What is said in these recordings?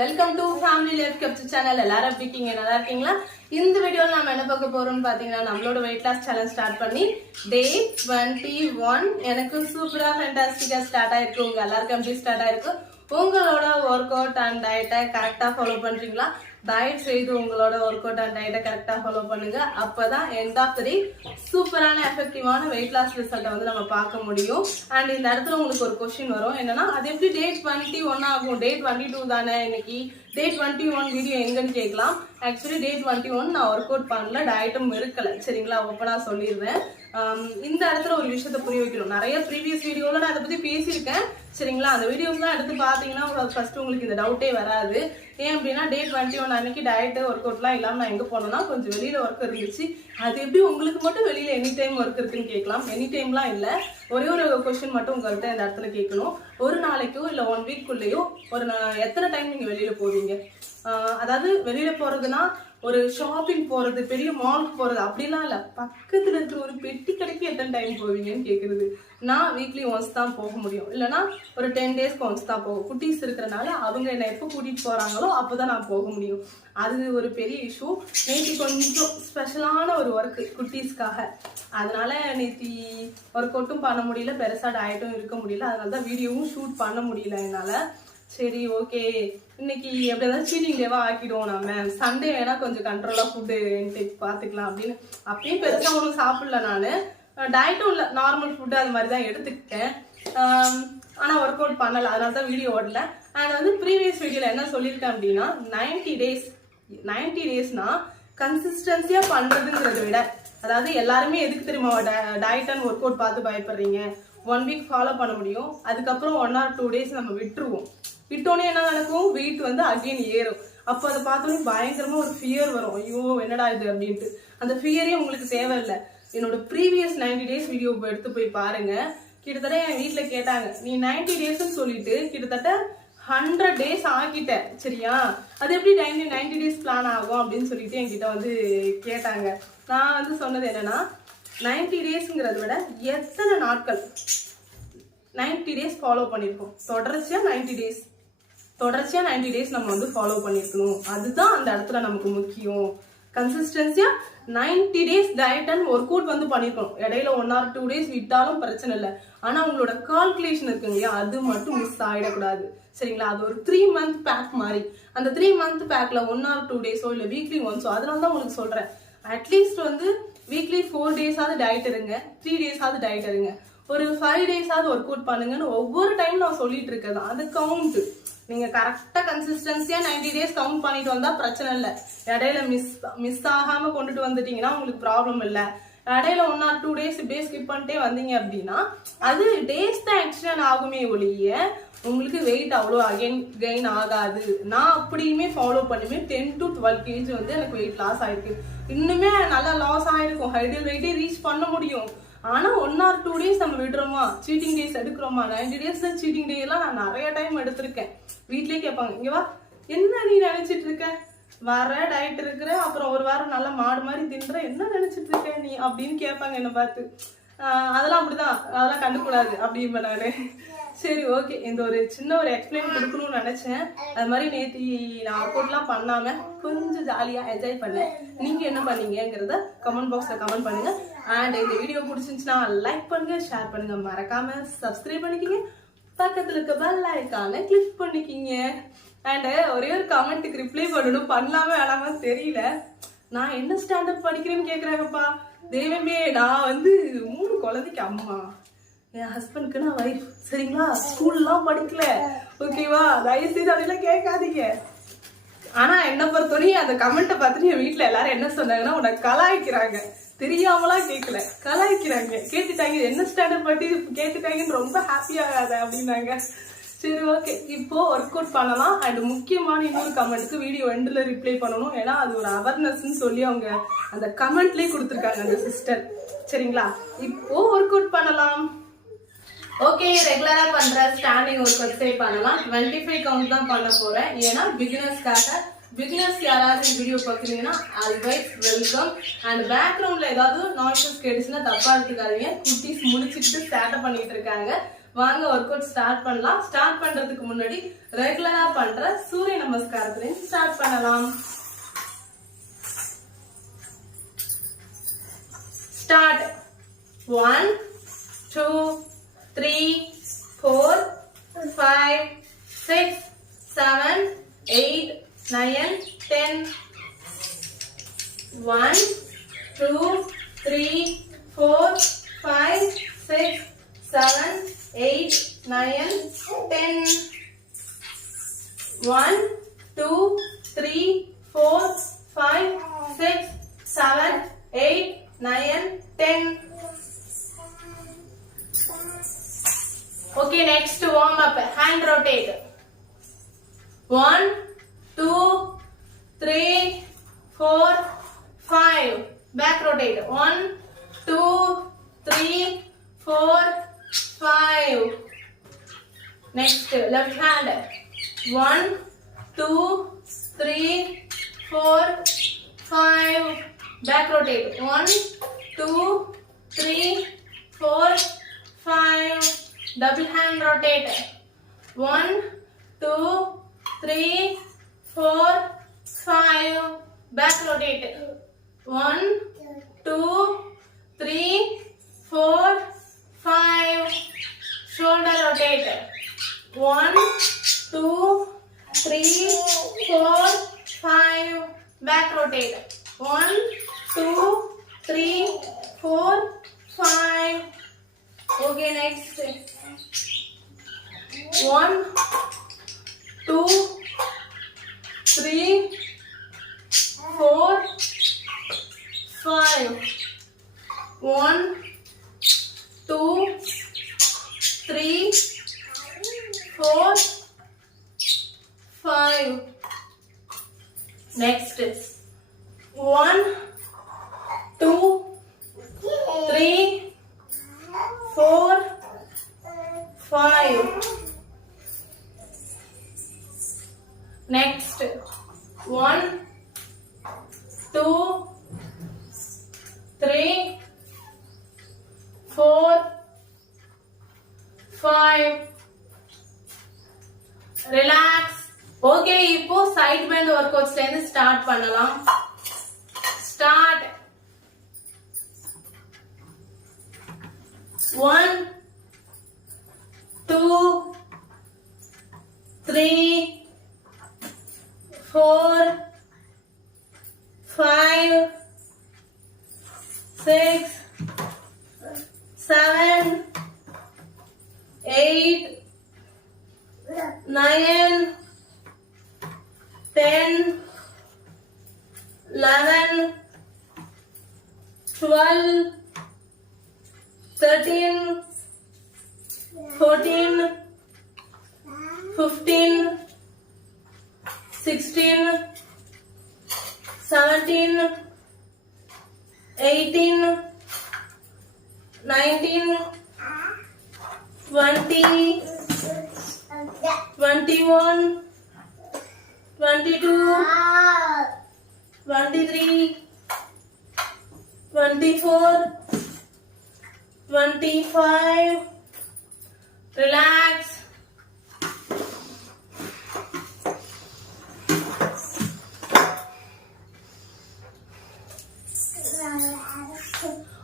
Welcome to family life capture channel. எல்லாரும் எப்படி இருக்கீங்க? நல்லா இருக்கீங்களா? இந்த வீடியோல நம்ம என்ன பார்க்க போறோம்னு பாத்தீங்கன்னா, நம்மளோட வெயிட் லாஸ் சேலஞ்ச் ஸ்டார்ட் பண்ணி டே 21 எனக்கு சூப்பரா ஃபேண்டாஸ்டிக்கா ஸ்டார்ட் ஆயிருக்கு. உங்க எல்லாருக்கும் எப்படி ஸ்டார்ட் ஆயிருக்கு? உங்களோட ஒர்க் அவுட் அண்ட் டயட்டை கரெக்டா ஃபாலோ பண்றீங்களா? டயட் செய்து உங்களோட ஒர்க் அவுட் அண்ட் டயட்டை கரெக்டா ஃபாலோ பண்ணுங்க. அப்பதான் எண்ட் ஆஃப் த டே சூப்பரான எஃபெக்டிவான வெயிட் லாஸ் ரிசல்ட்டை வந்து நம்ம பார்க்க முடியும். அண்ட் இந்த இடத்துல உங்களுக்கு ஒரு கொஸ்டின் வரும், என்னன்னா அது எப்படி டே 21 ஆகும்? டே 22 தானே இன்னைக்கு, டே 21 வீடியோ எங்கன்னு கேட்கலாம். ஆக்சுவலி டே 21 நான் ஒர்க் அவுட் பண்ணல, டயட்டும் இருக்கல. சரிங்களா, ஓப்பனா சொல்லிடுறேன். இந்த இடத்துல ஒரு விஷயத்த புரிய வைக்கணும். நிறைய ப்ரீவியஸ் வீடியோல நான் அதை பத்தி பேசியிருக்கேன். சரிங்களா, அந்த வீடியோஸ்லாம் எடுத்து பார்த்தீங்கன்னா ஃபர்ஸ்ட் உங்களுக்கு இந்த டவுட்டே வராது. ஏன் அப்படின்னா டே 21 அன்னைக்கு டயட் ஒர்க் அவுட்லாம் இல்லாமல் நான் எங்கே போனோம்னா கொஞ்சம் வெளியில ஒர்க் இருந்துச்சு. அது எப்படி உங்களுக்கு மட்டும் வெளியில எனி டைம் ஒர்க் இருக்குன்னு கேட்கலாம். எனி டைம்லாம் இல்லை, ஒரே ஒரு கொஸ்டின் மட்டும் உங்கள்கிட்ட இந்த இடத்துல கேட்கணும். ஒரு நாளைக்கோ இல்லை 1 வீக்குள்ளேயோ எத்தனை டைம் நீங்க வெளியில போவீங்க? அதாவது வெளியில போறதுன்னா ஒரு ஷாப்பிங் போறது, பெரிய மாலுக்கு போறது அப்படிலாம் இல்ல, பக்கத்துல இருக்கிற ஒரு பெட்டி கடைக்கு எத்தனை டைம் போவீங்கன்னு கேக்குறது. நான் வீக்லி ஒன்ஸ் தான் போக முடியும், இல்லைன்னா ஒரு 10 டேஸ்க்கு ஒன்ஸ் தான் போகும். குட்டீஸ் இருக்கிறனால அவங்க என்ன எப்போ கூட்டிட்டு போறாங்களோ அப்போதான் நான் போக முடியும். அது ஒரு பெரிய இஷ்யூ. நேற்று கொஞ்சம் ஸ்பெஷலான ஒரு ஒர்க் குட்டீஸ்க்காக, அதனால நேற்று ஒர்க் அவுட்டும் பண்ண முடியல, பெருசா டயட்டும் இருக்க முடியல. அதனாலதான் வீடியோவும் ஷூட் பண்ண முடியல என்னால. சரி, ஓகே, இன்னைக்கு எப்படி இருந்தாலும் சீட்டிங் டேவா ஆக்கிடுவோம். நம்ம சண்டே வேணா கொஞ்சம் கண்ட்ரோலா ஃபுட்டு இன்டேக் பார்த்துக்கலாம் அப்படின்னு. அப்பயும் பெருசா ஒன்றும் சாப்பிடல, நான் டயட்டும் இல்லை, நார்மல் ஃபுட்டு அது மாதிரி தான் எடுத்துக்கிட்டேன். ஆனால் ஒர்க் அவுட் பண்ணலை, அதனால தான் வீடியோ ஓடல. அண்ட் வந்து ப்ரீவியஸ் வீடியோவில் என்ன சொல்லியிருக்கேன் அப்படின்னா 90 டேஸ்னா கன்சிஸ்டன்சியாக பண்ணுறதுங்கிறத விட, அதாவது எல்லாருமே எதுக்கு தெரியுமா டயட் அண்ட் ஒர்க் அவுட் பார்த்து பயப்படுறீங்க? 1 வீக் ஃபாலோ பண்ண முடியும், அதுக்கப்புறம் 1 or 2 டேஸ் நம்ம விட்டுருவோம். விட்டோன்னே என்ன நடக்கும்? வெயிட் வந்து அகைன் ஏறும். அப்போ அதை பார்த்தோன்னே பயங்கரமா ஒரு ஃபியர் வரும், ஐயோ என்னடா இது அப்படின்ட்டு. அந்த ஃபியரே உங்களுக்கு தேவையில்லை. என்னோட ப்ரீவியஸ் 90 டேஸ் வீடியோ எடுத்து போய் பாருங்க. கிட்டத்தட்ட என் வீட்டில் கேட்டாங்க, நீ 90 டேஸ்ன்னு சொல்லிட்டு கிட்டத்தட்ட 100 டேஸ் ஆகிட்ட, சரியா, அது எப்படி 90 டேஸ் பிளான் ஆகும் அப்படின்னு சொல்லிட்டு என்கிட்ட வந்து கேட்டாங்க. நான் வந்து சொன்னது என்னன்னா, 90 டேஸ்ங்கிறத விட எத்தனை நாட்கள் 90 டேஸ் ஃபாலோ பண்ணியிருக்கோம். தொடர்ச்சியா 90 டேஸ் நம்ம வந்து ஃபாலோ பண்ணிருக்கணும். அதுதான் அந்த இடத்துல நமக்கு முக்கியம். கன்சிஸ்டன்சியா 90 days diet and work out வந்து பண்ணிருக்கணும். இடையில 1 or 2 டேஸ் விட்டாலும் பிரச்சனை இல்லை. ஆனா உங்களோட கால்குலேஷன் இருக்கு இல்லையா, அது மட்டும் மிஸ் ஆயிடக்கூடாது. சரிங்களா, அது ஒரு 3 month பேக் மாதிரி. அந்த 3 month பேக்ல 1 or 2 டேஸோ இல்லை வீக்லி ஒன்ஸோ, அதனால தான் உங்களுக்கு சொல்றேன், அட்லீஸ்ட் வந்து வீக்லி 4 டேஸாவது டயட் இருங்க, 3 டேஸாவது டயட் இருங்க, ஒரு 5 டேஸாவது ஒர்க் அவுட் பண்ணுங்கன்னு ஒவ்வொரு டைம் நான் சொல்லிட்டு இருக்கேன். அது கவுண்ட். நீங்க கரெக்டா கன்சிஸ்டன்சியா 90 டேஸ் கவுண்ட் பண்ணிட்டு வந்தா பிரச்சனை இல்லை. இடையில மிஸ் ஆகாம கொண்டுட்டு வந்துட்டீங்கன்னா உங்களுக்கு ப்ராப்ளம் இல்லை. இடையில 1 or 2 டேஸ் இப்படியே ஸ்கிப் பண்ணிட்டே வந்தீங்க அப்படின்னா அது டேஸ் தான் எக்ஸ்டெண்ட் ஆகுமே ஒழிய உங்களுக்கு வெயிட் அவ்வளோ கெயின் ஆகாது. நான் அப்படியுமே ஃபாலோ பண்ணுவேன். 10 to 12 kg வந்து எனக்கு வெயிட் லாஸ் ஆயிருக்கு. இன்னுமே நல்லா லாஸ் ஆயிருக்கும், ஐடியல் வெயிட்டே ரீச் பண்ண முடியும். ஆனா 1 or 2 டேஸ் நம்ம விடுறோமா, சீட்டிங் டேஸ் எடுக்கிறோமா? 90 டேஸ்ல சீட்டிங் டே எல்லாம் நான் நிறைய டைம் எடுத்திருக்கேன். வீட்லயே கேட்பாங்க, இங்க வா, என்ன நீ நினைச்சிட்டு இருக்க, வர டயட் இருக்கிற, அப்புறம் ஒரு வாரம் நல்லா மாடு மாதிரி தின்ற, என்ன நினைச்சிட்டு இருக்க நீ அப்படின்னு கேட்பாங்க என்ன பார்த்து. அதெல்லாம் அப்படிதான், அதெல்லாம் கண்டுக்கூடாது அப்படின்பேன் நானு. சரி, ஓகே, இந்த ஒரு சின்ன ஒரு எக்ஸ்பிளைன் கொடுக்கணும்னு நினைச்சேன். அது மாதிரி நேற்று நான் ஒர்க் அவுட்லாம் பண்ணாம கொஞ்சம் ஜாலியா என்ஜாய் பண்ணேன். நீங்க என்ன பண்ணீங்கிறத கமெண்ட் பாக்ஸ்ல கமெண்ட் பண்ணுங்க. அண்ட் இந்த வீடியோ பிடிச்சிருந்துச்சுன்னா லைக் பண்ணுங்க, ஷேர் பண்ணுங்க, மறக்காம சப்ஸ்கிரைப் பண்ணிக்கிங்க, பக்கத்துல இருக்க பெல் ஐகானை கிளிக் பண்ணிக்கிங்க. அண்ட் ஒரே ஒரு கமெண்ட்டுக்கு ரிப்ளை பண்ணணும், பண்ணலாமே வேணாம தெரியல. நான் என்ன ஸ்டாண்டர்ட் படிக்கிறேன்னு கேக்குறாங்கப்பா. தெய்வமே, நான் வந்து 3 குழந்தைக்கு அம்மா, என் ஹஸ்பண்ட்க்கு நான் வைஃப். சரிங்களா, ஸ்கூல்லாம் படிக்கல, ஓகேவா? தயவு செய்து அதெல்லாம் கேட்காதீங்க. ஆனா என்ன பொறுத்தவரையும் அந்த கமெண்ட்டை பார்த்துட்டு என் வீட்டுல எல்லாரும் என்ன சொன்னாங்கன்னா, உன்னை கலாய்க்கிறாங்க, தெரியாமலாம் கேட்கல, கலாய்க்கிறாங்க, கேட்டுட்டாங்க, என்ன ஸ்டாண்டர்ட் பட்டி கேட்டுட்டாங்கன்னு ரொம்ப ஹாப்பியாகாத அப்படின்னாங்க. சரி, ஓகே, இப்போ ஒர்க் அவுட் பண்ணலாம். அண்ட் முக்கியமான இன்னொரு கமெண்ட்டுக்கு வீடியோ எண்டில் ரிப்ளை பண்ணணும். ஏன்னா அது ஒரு அவேர்னஸ்ன்னு சொல்லி அவங்க அந்த கமெண்ட்லேயே கொடுத்துருக்காங்க அந்த சிஸ்டர். சரிங்களா, இப்போ ஒர்க் அவுட் பண்ணலாம். ஓகே, ரெகுலரா பண்ற ஸ்டாண்டிங் ஒர்க் அவுட்ஸே பண்ணலாம். 25 கவுண்ட் தான் பண்ண போறேன். ஏன்னா பிகினர்ஸ் யாராவது வீடியோ பார்க்குறீங்கன்னா ஆல்வேஸ் வெல்கம். அண்ட் பேக்ரவுண்ட்ல ஏதாவது நாய்ஸஸ் கேட்டுச்சுன்னா தப்பா எடுத்துக்காதீங்க. குட்டீஸ் முடிச்சுட்டு ஸ்டார்ட் பண்ணிட்டு இருக்காங்க. வாங்க ஒர்க் அவுட் ஸ்டார்ட் பண்ணலாம். ஸ்டார்ட் பண்றதுக்கு முன்னாடி ரெகுலரா பண்ற சூரிய நமஸ்காரத்திலிருந்து ஸ்டார்ட் பண்ணலாம். Start. 1 2 3 4 5 6 7 8 9 10. 1 2 3 4 5 6 7 8 9 10. 1 2 3 4 5 6 7 8 9 10. Okay, next warm up. Hand rotate. 1 2 3 4 5. Back rotate. 1 2 3 4 5. Next left hand. 1 2 3 4 5. Back rotate. 1 2 3 4 5. Double hand rotate. 1 2 3 4 5. Back rotate. 1 2 3 4 5. Shoulder rotate. 1 2 3 4 5. Back rotate. 1 2 3 4 5. Okay, next. 1 2 3 4 5. 1 2 3 4 5. Next is 1 2 3 4 5. Next 1 2 3 4 5. Relax. Okay, இப்போ side bend workouts ல இருந்து start பண்ணலாம். Start. 1 2 3 4 5 6 7 8 9 10 11 12 13 14 15 16 17 18 19 20 21 22 23 24 25. Relax.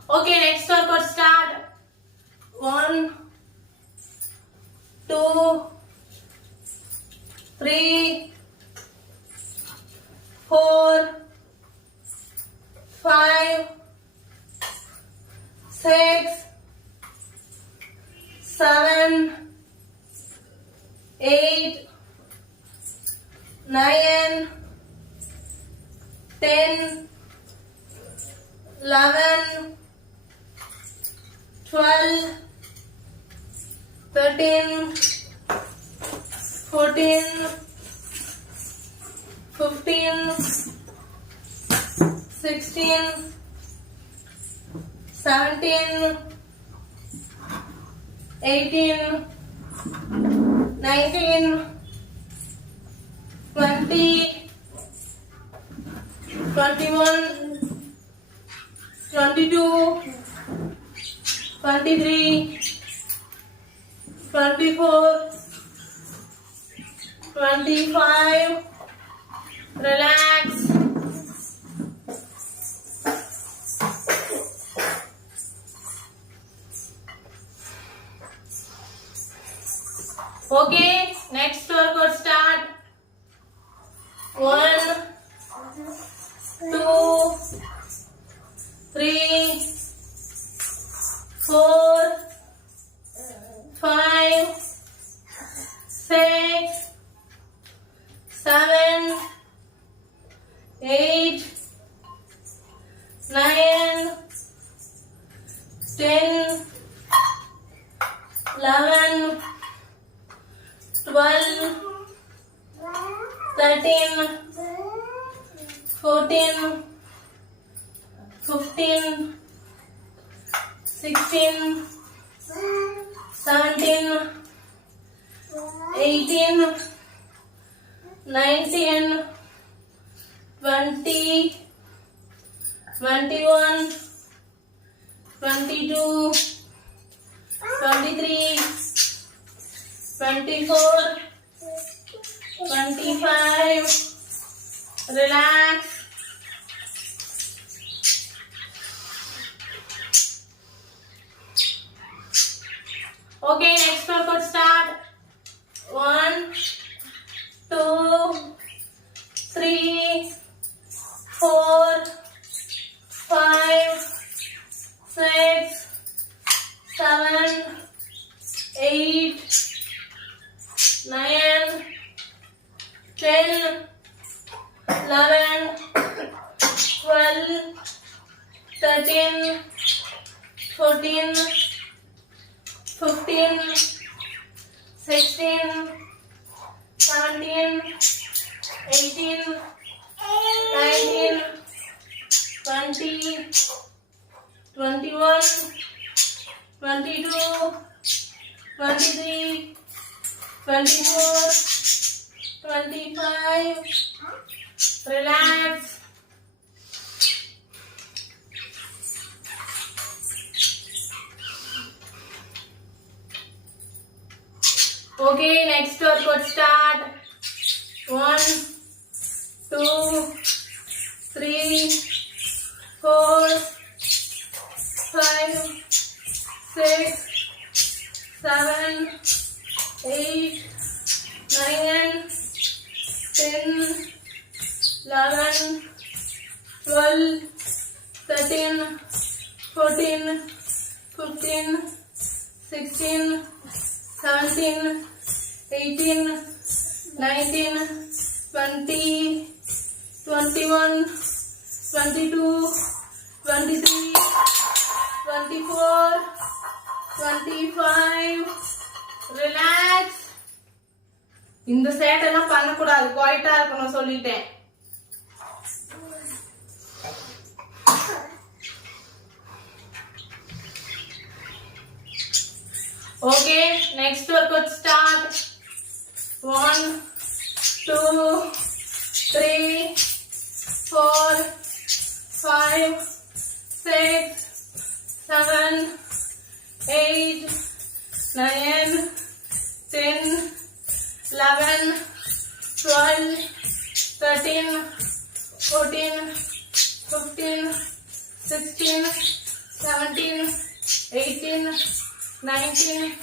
Okay, next workout start. 1 2 3 4 5 6 7 8 9 10 11 12 13 14 15 16 17 18 19 20 21 22 23 24, 25, relax. Okay, next workout start. 1, 2, 3, 4, 5, 6, 7, 8, 9, 10, 11, 12, 13, 14, 15, 16, 17, 18, 19, 20, 21, 22, 23, 24, 25, relax. Okay, next workout start. 1, 2, 3, 4, 5, 6, 7, 8, 9, 10, 11, 12, 13, 14, 15, 16, 17, 18, 19, 20, 21, 22, 23, 24, 25, relax. Okay, next workout start. 1, 2, 3, 4, 5, 6, 7, 8, 9, 10, 11, 12, 13, 14, 15, 16, 17, 18, 19, 20, 21, 22, 23, 24, 25, relax. இந்த சேட்டெல்லாம் பண்ணக்கூடாது, குவைட்டா இருக்கணும் சொல்லிட்டேன். Okay, next workout start. 1, 2, 3, 4, 5, 6, 7, 8, 9, 10, 11, 12, 13, 14, 15, 16, 17, 18, 19,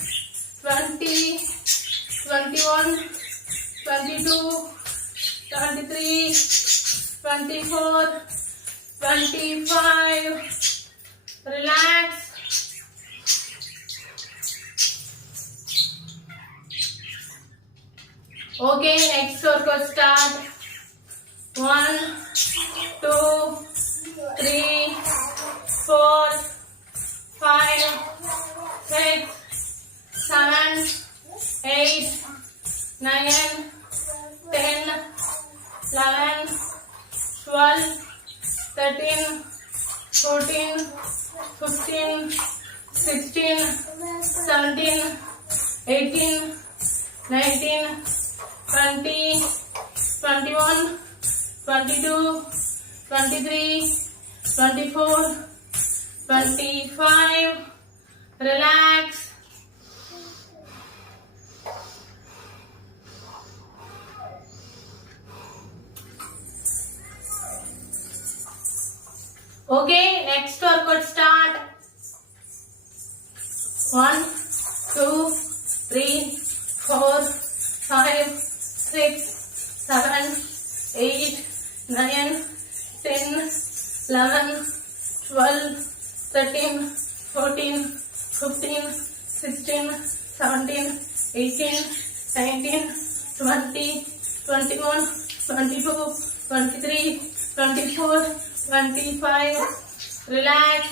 20, 21, 22, 23, 24, 25, relax. Okay, next workout start. 1, 2, 3, 4, 5, 6, 7, 8, 9, 10, 11, 12, 13, 14, 15, 16, 17, 18, 19, 20, 21, 22, 23, 24, 25, relax. Okay, next workout start. 1, 2, 3, 4, 5, 6, 7, 8, 9, 10, 11, 12, 13, 14, 15, 16, 17, 18, 19, 20, 21, 22, 23, 24, 25. Relax.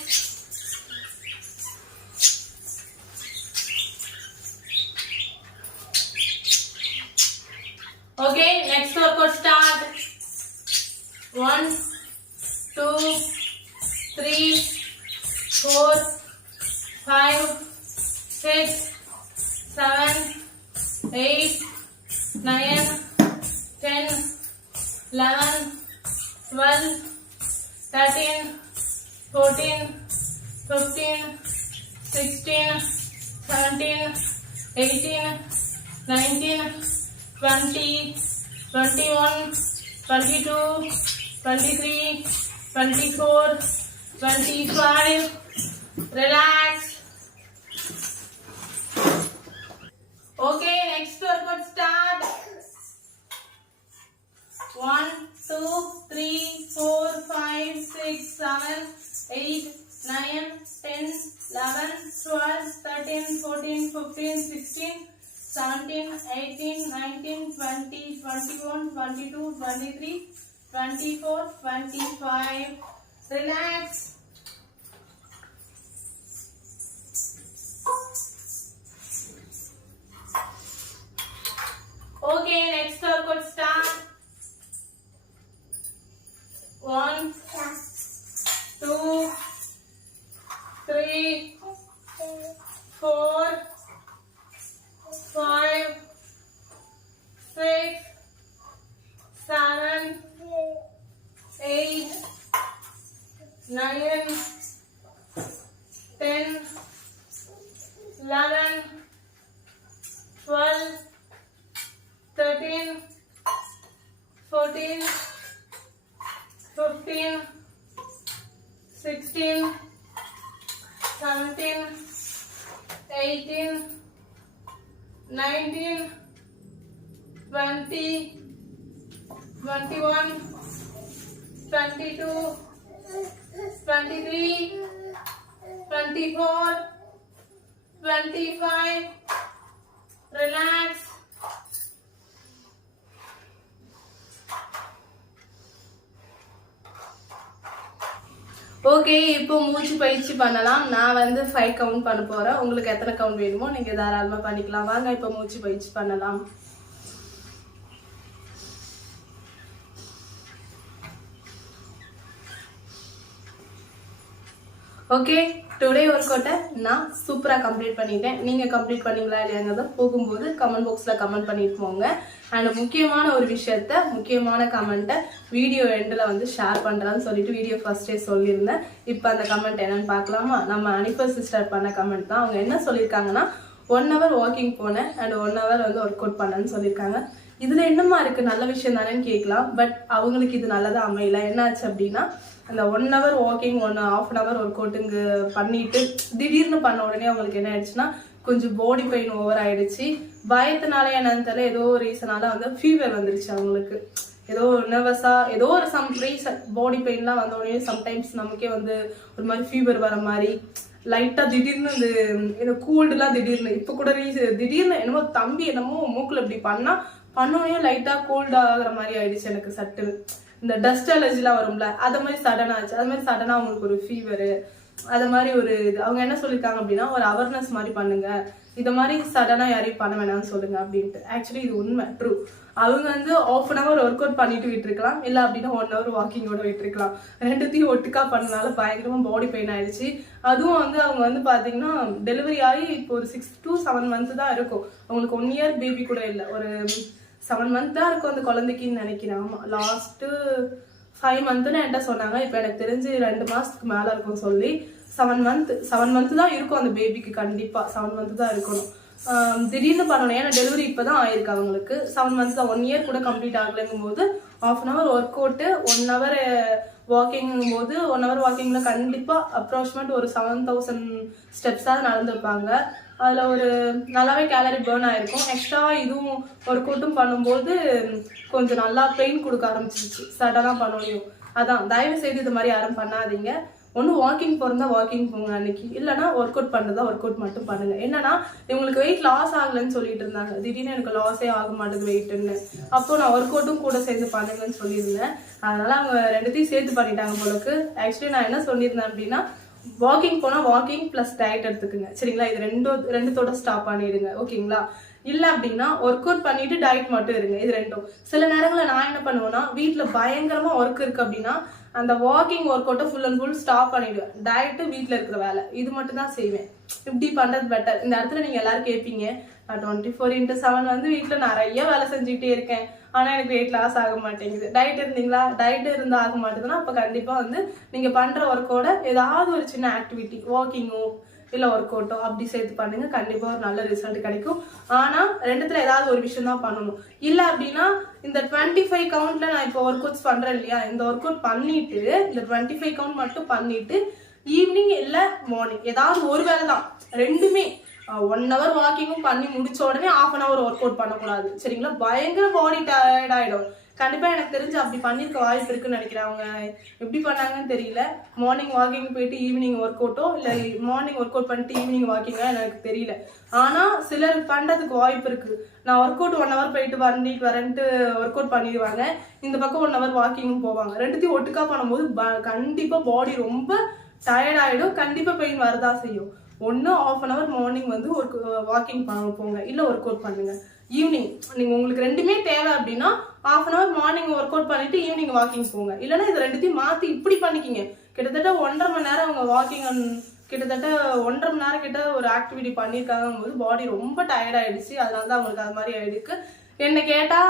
Okay, next workout start. 1, 2, 3, 4, 5, 6, 7, 8, 9, 10, 11, 12, 13, 14, 15, 16, 17, 18, 19, 20, 21, 22, 23, 24, 25. Relax. Okay, next workout start. 1, 2, 3, 4, 5, 6, 7, 8, 9, 10, 11, 12, 13, 14, 15, 16, 17, 18, 19, 20, 21, 22, 23, 24, 25. Relax. Okay, next workout start. 1, 2, 3, 4, 5, 6, 7, 8, 9, 10, 11, 12, 13, 14, 15, 16, 17, 18, 19, 20, 21, 22, 23, 24, 25. Relax. Okay, இப்போ மூச்சு பயிற்சி பண்ணலாம். நான் வந்து 5 count பண்ண போறேன். உங்களுக்கு எத்தனை கவுண்ட் வேணுமோ நீங்க தாராளமா பண்ணிக்கலாம். வாங்க இப்போ மூச்சு பயிற்சி பண்ணலாம். ஓகே, டுடே ஒர்க் அவுட்டை நான் சூப்பராக கம்ப்ளீட் பண்ணிட்டேன். நீங்கள் கம்ப்ளீட் பண்ணீங்களா இல்லையாங்கிறத போகும்போது கமெண்ட் பாக்ஸில் கமெண்ட் பண்ணிட்டு போங்க. அண்ட் முக்கியமான ஒரு விஷயத்த, முக்கியமான கமெண்ட்டை வீடியோ எண்டில் வந்து ஷேர் பண்ணுறான்னு சொல்லிட்டு வீடியோ ஃபர்ஸ்டே சொல்லியிருந்தேன். இப்போ அந்த கமெண்ட் என்னன்னு பார்க்கலாமா? நம்ம அனிஃபர் சிஸ்டர் பண்ண கமெண்ட் தான். அவங்க என்ன சொல்லியிருக்காங்கன்னா, 1 hour வாக்கிங் போனேன் அண்ட் 1 hour வந்து ஒர்க் அவுட் பண்ணேன்னு சொல்லியிருக்காங்க. இதில் என்னமா இருக்குது, நல்ல விஷயம் தானேன்னு கேட்கலாம். பட் அவங்களுக்கு இது நல்லதாக அமையல. என்னாச்சு அப்படின்னா, அந்த 1 hour வாக்கிங் 1.5 hour ஒர்க் அவுட்டுங்க பண்ணிட்டு திடீர்னு பண்ண உடனே அவங்களுக்கு என்ன ஆயிடுச்சுன்னா, கொஞ்சம் பாடி பெயின் ஓவர் ஆயிடுச்சு. பயத்தினால என்னன்னு தெரியல, ஏதோ ஒரு ரீசனால வந்து ஃபீவர் வந்துருச்சு அவங்களுக்கு. ஏதோ நர்வஸா, ஏதோ ஒரு சம் ரீசன் பாடி பெயின்லாம் வந்த உடனே சம்டைம்ஸ் நமக்கே வந்து ஒரு மாதிரி ஃபீவர் வர மாதிரி, லைட்டா திடீர்னு இந்த ஏதோ கூல்டுலாம் திடீர்னு, இப்போ கூட திடீர்னு என்னமோ தம்பி என்னமோ மூக்குல இப்படி பண்ணோடனே லைட்டா கோல்டு ஆகுற மாதிரி ஆயிடுச்சு எனக்கு. சட்டு இந்த டஸ்ட் அலர்ஜிலாம் வரும்ல, அது மாதிரி சடனா ஆச்சு. அது மாதிரி சடனா அவங்களுக்கு ஒரு ஃபீவரு, அது மாதிரி ஒரு இது. அவங்க என்ன சொல்லியிருக்காங்க அப்படின்னா, ஒரு அவேர்னஸ் மாதிரி பண்ணுங்க, இதை மாதிரி சடனா யாரையும் பண்ண வேணாம்னு சொல்லுங்க அப்படின்ட்டு. ஆக்சுவலி இது உண்மை, ட்ரூ. அவங்க வந்து 1/2 hour ஒர்க் அவுட் பண்ணிட்டு விட்டுருக்கலாம், இல்லை அப்படின்னா 1 hour வாக்கிங்கோட விட்டுருக்கலாம். ரெண்டுத்தையும் ஒட்டுக்கா பண்ணனால பயங்கரமா பாடி பெயின் ஆயிடுச்சு. அதுவும் வந்து அவங்க வந்து பாத்தீங்கன்னா டெலிவரி ஆகி இப்போ ஒரு 6 to 7 months தான் இருக்கும். அவங்களுக்கு 1 year பேபி கூட இல்லை, ஒரு 7 months தான் இருக்கும் அந்த குழந்தைக்குன்னு நினைக்கிறேன். ஆமா, லாஸ்ட் 5 monthsன்னு என்கிட்ட சொன்னாங்க. இப்போ எனக்கு தெரிஞ்சு 2 மாசத்துக்கு மேல இருக்கும் சொல்லி. 7 months தான் இருக்கும் அந்த பேபிக்கு. கண்டிப்பா 7 months தான் இருக்கணும். திடீர்னு பண்ணணும், ஏன்னா டெலிவரி இப்பதான் ஆயிருக்கு அவங்களுக்கு. 7 months தான், 1 year கூட கம்ப்ளீட் ஆகலைங்கும் போது 1/2 hour ஒர்க் அவுட்டு 1 hour வாக்கிங்கும் போது 1 hour வாக்கிங்ல கண்டிப்பா அப்ராக்சிமேட் ஒரு 7000 ஸ்டெப்ஸாவது நடந்துருப்பாங்க. அதுல ஒரு நல்லாவே கேலரி பேர்ன் ஆயிருக்கும். எக்ஸ்ட்ரா இதுவும் ஒரு கூட்டும் பண்ணும்போது கொஞ்சம் நல்லா பெயின் கொடுக்க ஆரம்பிச்சிருச்சு, சடனா பண்ணணும். அதான் தயவு செய்து இது மாதிரி யாரும் பண்ணாதீங்க. ஒன்று வாக்கிங் போகிறதா வாக்கிங் போங்க அன்னைக்கு, இல்லைனா ஒர்க் அவுட் பண்ணுறதா ஒர்க் அவுட் மட்டும் பண்ணுங்க. என்னன்னா இவங்களுக்கு வெயிட் லாஸ் ஆகலைன்னு சொல்லிட்டு இருந்தாங்க, திடீர்னு எனக்கு லாஸே ஆக மாட்டேங்குது வெயிட்டுன்னு. அப்போ நான் ஒர்க் அவுட்டும் கூட சேர்ந்து பண்ணுங்கன்னு சொல்லியிருந்தேன். அதனால அவங்க ரெண்டுத்தையும் சேர்த்து பண்ணிட்டாங்க போலக்கு. ஆக்சுவலி நான் என்ன சொல்லியிருந்தேன் அப்படின்னா, வாக்கிங் போனால் வாக்கிங் ப்ளஸ் டயட் எடுத்துக்குங்க, சரிங்களா? இது ரெண்டுத்தோட ஸ்டாப் பண்ணிடுங்க, ஓகேங்களா? இல்லை அப்படின்னா ஒர்க் அவுட் பண்ணிட்டு டயட் மட்டும் இருங்க, இது ரெண்டும். சில நேரங்களில் நான் என்ன பண்ணுவேன்னா, வீட்டில் பயங்கரமா ஒர்க் இருக்கு அப்படின்னா அந்த வாக்கிங் ஒர்க் அவுட்டை ஃபுல் அண்ட் ஃபுல் ஸ்டாப் பண்ணிடுவேன். டயட்டு வீட்டில் இருக்கிற வேலை இது மட்டும் தான் செய்வேன். இப்படி பண்ணுறது பெட்டர். இந்த இடத்துல நீங்கள் எல்லாரும் கேட்பீங்க, நான் 24/7 வந்து வீட்டில் நிறைய வேலை செஞ்சுக்கிட்டே இருக்கேன், ஆனால் எனக்கு வெயிட் லாஸ் ஆக மாட்டேங்குது. டயட் இருந்தீங்களா? டயட் இருந்தால் ஆக மாட்டேங்குதுன்னா அப்போ கண்டிப்பாக வந்து நீங்கள் பண்ணுற ஒர்க்கோட ஏதாவது ஒரு சின்ன ஆக்டிவிட்டி, வாக்கிங்கோ இல்லை ஒர்க் அவுட்டோ அப்படி சேர்த்து பண்ணுங்க, கண்டிப்பாக ஒரு நல்ல ரிசல்ட் கிடைக்கும். ஆனால் ரெண்டுத்துல ஏதாவது ஒரு விஷயம் தான் பண்ணணும். இல்லை அப்படின்னா இந்த 25 கவுண்ட்ல நான் இப்போ ஒர்க் அவுட்ஸ் பண்றேன் இல்லையா, இந்த ஒர்க் அவுட் பண்ணிட்டு இந்த 25 கவுண்ட் மட்டும் பண்ணிட்டு ஈவினிங் இல்லை மார்னிங் ஏதாவது ஒரு வேலை தான், ரெண்டுமே 1 hour வாக்கிங்கும் பண்ணி முடிச்ச உடனே 1/2 hour ஒர்க் அவுட் பண்ணக்கூடாது, சரிங்களா? பயங்கர பாடி டயர்ட் ஆயிடும். கண்டிப்பா எனக்கு தெரிஞ்சு அப்படி பண்ணிருக்க வாய்ப்பு இருக்குன்னு நினைக்கிறேன். அவங்க எப்படி பண்ணாங்கன்னு தெரியல. மார்னிங் வாக்கிங் போயிட்டு ஈவினிங் ஒர்க் அவுட்டோ இல்ல மார்னிங் ஒர்க் அவுட் பண்ணிட்டு ஈவினிங் வாக்கிங்கா எனக்கு தெரியல. ஆனா சிலர் பண்றதுக்கு வாய்ப்பு இருக்கு. நான் ஒர்க் அவுட் 1 hour போயிட்டு பண்ணிட்டு வரேன்ட்டு ஒர்க் அவுட் பண்ணிடுவாங்க, இந்த பக்கம் 1 hour வாக்கிங்கும் போவாங்க. ரெண்டுத்தையும் ஒட்டுக்கா பண்ணும்போது கண்டிப்பா பாடி ரொம்ப டயர்ட் ஆயிடும், கண்டிப்பா பெயின் வரதான் செய்யும். ஒன்னு 1/2 hour மார்னிங் வந்து ஒரு வாக்கிங் போங்க, இல்ல ஒர்க் அவுட் பண்ணுங்க. ஈவினிங் நீங்க உங்களுக்கு ரெண்டுமே தேவை அப்படின்னா 1/2 hour மார்னிங் ஒர்க் அவுட் பண்ணிட்டு ஈவினிங் வாக்கிங் போங்க. இல்லைன்னா இது ரெண்டுத்தையும் மாத்தி இப்படி பண்ணிக்கிங்க. கிட்டத்தட்ட 1.5 மணி நேரம் அவங்க வாக்கிங் கிட்டத்தட்ட 1.5 மணி நேரம் கிட்ட ஒரு ஆக்டிவிட்டி பண்ணியிருக்காங்க போது பாடி ரொம்ப டயர்ட் ஆயிடுச்சு. அதனால தான் அவங்களுக்கு அது மாதிரி ஆயிடுக்கு. என்ன கேட்டா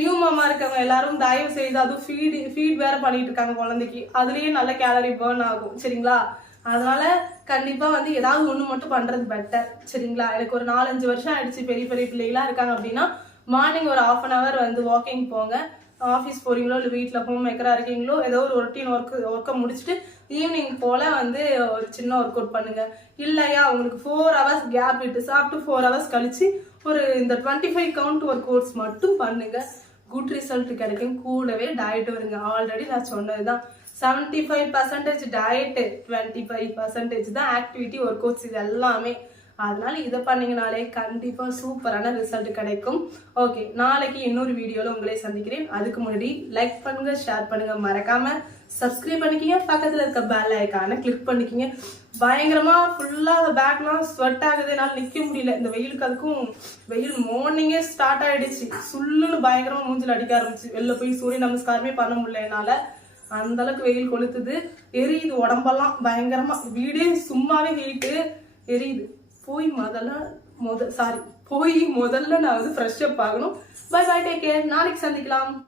நியூ மாமா இருக்கவங்க எல்லாரும் தயவு செய்து அதுவும் ஃபீட் வேற பண்ணிட்டு இருக்காங்க குழந்தைக்கு, அதுலயே நல்ல கேலரி பேர்ன் ஆகும், சரிங்களா? அதனால கண்டிப்பா வந்து ஏதாவது ஒண்ணு மட்டும் பண்றது பெட்டர், சரிங்களா? எனக்கு ஒரு 4-5 வருஷம் ஆயிடுச்சு. பெரிய பெரிய பிள்ளைகளா இருக்காங்க அப்படின்னா மார்னிங் ஒரு 1/2 hour வந்து வாக்கிங் போங்க. ஆஃபீஸ் போறீங்களோ இல்லை வீட்டில் ஹோம் மேக்கரா இருக்கீங்களோ ஏதோ ஒரு ரொட்டீன் ஒர்க்கை முடிச்சுட்டு ஈவினிங் போல வந்து ஒரு சின்ன ஒர்க் அவுட் பண்ணுங்க. இல்லையா உங்களுக்கு 4 hours கேப் விட்டு சாப்பிட்டு 4 hours கழிச்சு ஒரு இந்த 25 கவுண்ட் ஒர்க் அவுட்ஸ் மட்டும் பண்ணுங்க, குட் ரிசல்ட் கிடைக்கும். கூடவே டயட் வருங்க. ஆல்ரெடி நான் சொன்னதுதான், 75% டயட், 25% தான் ஆக்டிவிட்டி ஒர்க் அவுட்ஸ், இது எல்லாமே. அதனால இதை பண்ணீங்கனாலே கண்டிப்பா சூப்பரான ரிசல்ட் கிடைக்கும். ஓகே, நாளைக்கு இன்னொரு வீடியோல உங்களை சந்திக்கிறேன். அதுக்கு முன்னாடி லைக் பண்ணுங்க, ஷேர் பண்ணுங்க, மறக்காம சப்ஸ்கிரைப் பண்ணிக்கிங்க, பக்கத்துல இருக்க பெல் ஐகானை கிளிக் பண்ணிக்கிங்க. பயங்கரமா ஃபுல்லா பேக்லாம் ஸ்வெட் ஆகுது, என்னால நிக்க முடியல இந்த வெயிலுக்கு. அதுக்கும் வெயில் மார்னிங்கே ஸ்டார்ட் ஆயிடுச்சு, சுல்லுன்னு பயங்கரமா மூஞ்சில் அடிக்க ஆரம்பிச்சு. வெளில போய் சூரிய நமஸ்காரமே பண்ண முடியல என்னால, அந்த அளவுக்கு வெயில் கொளுத்துது. எரியுது உடம்பெல்லாம் பயங்கரமா, வீடே சும்மாவே ஹீட்டு எரியுது. போய் முதல்ல நான் வந்து ஃப்ரெஷ் அப் ஆகணும். Bye bye, take care. நாளைக்கு சந்திக்கலாம்.